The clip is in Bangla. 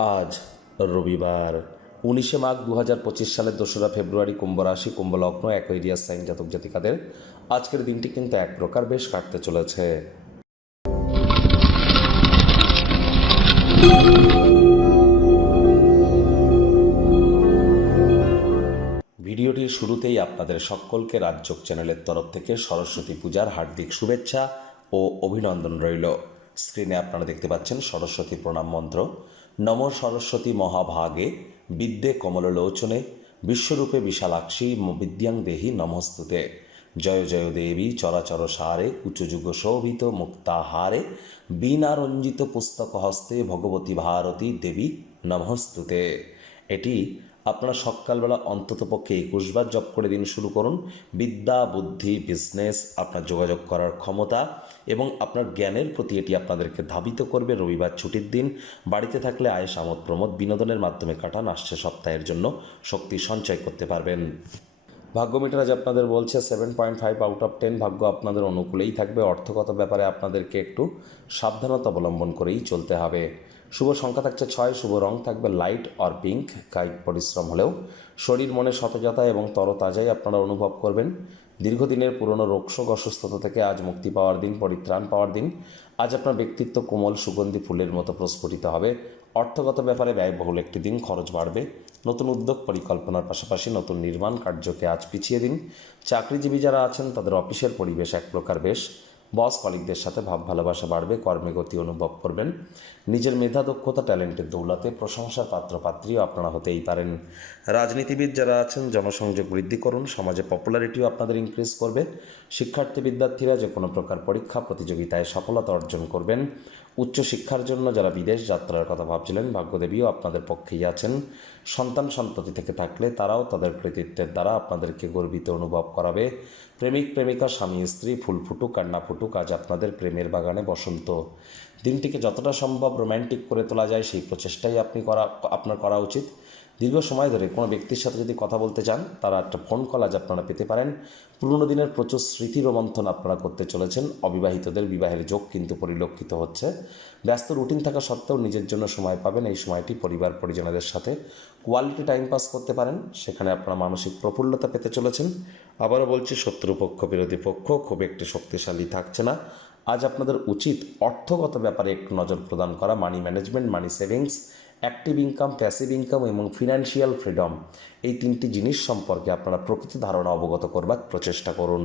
আজ রবিবার। উনিশে মাঘ দু হাজার পঁচিশ সালের দোসরা ফেব্রুয়ারি কুম্ভ রাশি, কুম্ভ লগ্ন, অ্যাকোয়ারিয়াস সাইন জাতক জাতিকাদের আজকের দিনটি কিন্তু এক প্রকার বেশ কাটতে চলেছে। ভিডিওটির শুরুতেই আপনাদের সকলকে রাজ্যক চ্যানেলের তরফ থেকে সরস্বতী পূজার হার্দিক শুভেচ্ছা ও অভিনন্দন রইল। স্ক্রিনে আপনারা দেখতে পাচ্ছেন সরস্বতী প্রণাম মন্ত্র। নম সরস্বতী মহাভাগে বিদ্যে কমললোচনে বিশ্বরূপে বিশালাক্ষী বিদ্যাং দেহি নমস্তুতে। জয় জয় দেবী চরাচর সারে উচ্চযুগ শোভিত মুক্তাহারে বীণারঞ্জিত পুস্তক হস্তে ভগবতী ভারতী দেবী নমস্তুতে। এটি আপনারা সকালবেলা অন্তত পক্ষে একুশ বার জপ করে দিন শুরু করুন। বিদ্যা, বুদ্ধি বিজনেস আপনার যোগাযোগ করার ক্ষমতা এবং আপনার জ্ঞানের প্রতি এটি আপনাদেরকে ধাবিত করবে রবিবার ছুটির দিন। বাড়িতে থাকলে আয়েস আমোদ প্রমোদ বিনোদনের মাধ্যমে কাটান। আসছে সপ্তাহের জন্য শক্তি সঞ্চয় করতে পারবেন। ভাগ্য মিটার আজ আপনাদের বলছে seven point five out of ten ভাগ্য আপনাদের অনুকূলেই থাকবে। অর্থগত ব্যাপারে আপনাদেরকে একটু সাবধানতা অবলম্বন করেই চলতে হবে। শুভ সংখ্যা থাকছে ছয়, শুভ রং থাকবে লাইট অর পিঙ্ক, কায়িক পরিশ্রম হলেও। শরীর, মনে সতেজতা এবং তরতাজাই আপনারা অনুভব করবেন। দীর্ঘদিনের পুরনো রোগশোক অসুস্থতা থেকে আজ মুক্তি পাওয়ার দিন, পরিত্রাণ পাওয়ার দিন। আজ আপনার ব্যক্তিত্ব কোমল, সুগন্ধি ফুলের মতো প্রস্ফুটিত হবে। অর্থগত ব্যাপারে ব্যয়বহুল একটি দিন, খরচ বাড়বে। নতুন উদ্যোগ, পরিকল্পনার পাশাপাশি নতুন নির্মাণ কার্যকে আজ পিছিয়ে দিন। চাকরিজীবী যারা আছেন, তাদের অফিসের পরিবেশ এক প্রকার বেশ। বস কলিকদের সাথে ভাব ভালোবাসা বাড়বে, কর্মে গতি অনুভব করবেন। নিজের মেধা, দক্ষতা, ট্যালেন্টের দৌলাতে প্রশংসার পাত্রপাত্রীও আপনারা হতেই পারেন। রাজনীতিবিদ যারা আছেন, জনসংযোগ বৃদ্ধি করুন, সমাজে পপুলারিটিও আপনাদের ইনক্রিজ করবে। শিক্ষার্থী, বিদ্যার্থীরা যে কোনো প্রকার পরীক্ষা, প্রতিযোগিতায় সফলতা অর্জন করবেন। উচ্চশিক্ষার জন্য যারা বিদেশ যাত্রার কথা ভাবছিলেন, ভাগ্যদেবীও আপনাদের পক্ষেই আছেন। সন্তান সন্ততি থেকে থাকলে তারাও তাদের কৃতিত্বের দ্বারা আপনাদেরকে গর্বিত অনুভব করাবে। প্রেমিক, প্রেমিকা, স্বামী, স্ত্রী, ফুল ফুটুক, কান্না ফুটুক, আজ আপনাদের প্রেমের বাগানে বসন্ত। দিনটিকে যতটা সম্ভব রোম্যান্টিক করে তোলা যায়, সেই প্রচেষ্টাই আপনি করা, আপনার করা উচিত। দীর্ঘ সময় ধরে কোনো ব্যক্তির সাথে যদি কথা বলতে চান, তারা একটা ফোন কল আজ আপনারা পেতে পারেন। পুরনো দিনের প্রচুর স্মৃতি রোমন্থন আপনারা করতে চলেছেন। অবিবাহিতদের বিবাহের যোগ কিন্তু পরিলক্ষিত হচ্ছে। ব্যস্ত রুটিন থাকা সত্ত্বেও নিজের জন্য সময় পাবেন এই সময়টি পরিবার পরিজনদের সাথে। কোয়ালিটি টাইম পাস করতে পারেন, সেখানে আপনারা মানসিক প্রফুল্লতা পেতে চলেছেন। আবারও বলছি, শত্রুপক্ষ, বিরোধী পক্ষ খুব একটি শক্তিশালী থাকছে না। আজ আপনাদের উচিত অর্থগত ব্যাপারে একটু নজর প্রদান করা money management money savings active income passive income এবং ফিনান্সিয়াল ফ্রিডম এই তিনটি জিনিস সম্পর্কে আপনারা প্রকৃতি ধারণা অবগত করবার প্রচেষ্টা করুন।